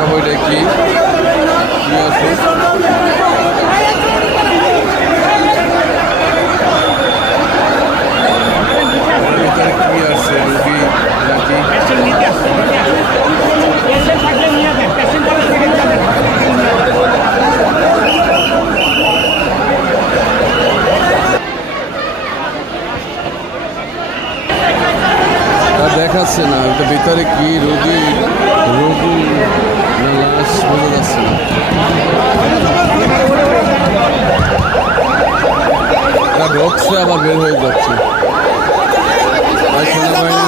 দেখাবো এটা কি আছে। ভিতরে কি আছে রুগী নাকি দেখাচ্ছে না, ওটা ভিতরে কি রোগী না লাশ বোঝা যাচ্ছে না। ঢোকছে আবার বের হয়ে যাচ্ছে। আর সেনাবাহিনী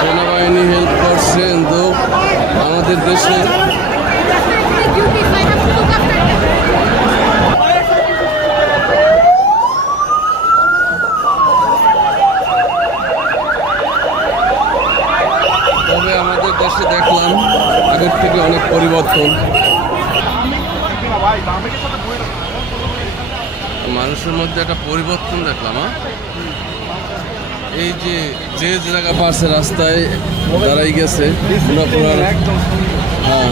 সেনাবাহিনী হেল্প করছে, কিন্তু আমাদের দেশে তবে আমাদের দেশে দেখলাম আগের থেকে অনেক পরিবর্তন। মানুষের মধ্যে একটা পরিবর্তন দেখলাম। এই যে যে জায়গা পাশে রাস্তায় দাঁড়াই গেছে পুরা হ্যাঁ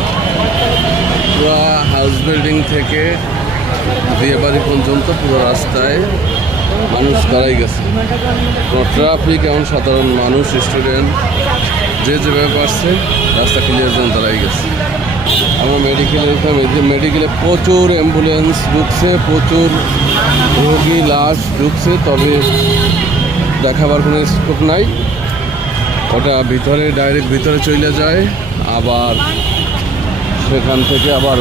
পুরা হাউস বিল্ডিং থেকে বিয়ে বাড়ি পর্যন্ত পুরো রাস্তায় মানুষ দাঁড়াই গেছে। কোনো ট্রাফিক এমন সাধারণ মানুষ স্টুডেন্ট যে যেভাবে পারছে রাস্তা ক্লিয়ার জন্য দাঁড়াই গেছে। আমরা মেডিকেলে প্রচুর অ্যাম্বুলেন্স ঢুকছে, প্রচুর রোগী লাশ ঢুকছে, তবে দেখাবার কোনো স্কোপ নাই। ওটা ভিতরে ডাইরেক্ট ভিতরে চলে যায়, আবার সেখান থেকে আবার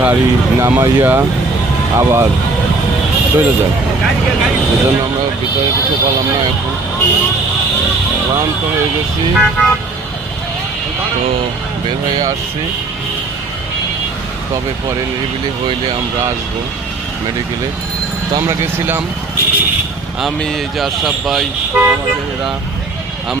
গাড়ি নামাইয়া আবার চলে যায়। সেজন্য আমরা ভিতরে কিছু পেলাম না। এখন ক্লান্ত হয়ে গেছি, তো বের হয়ে আসছি। তবে পরে নিরিবিলি হইলে আমরা আসবো মেডিকেলে। তো আমরা গেছিলাম, আমি এই যে আশরাফ ভাই, আমাদের এরা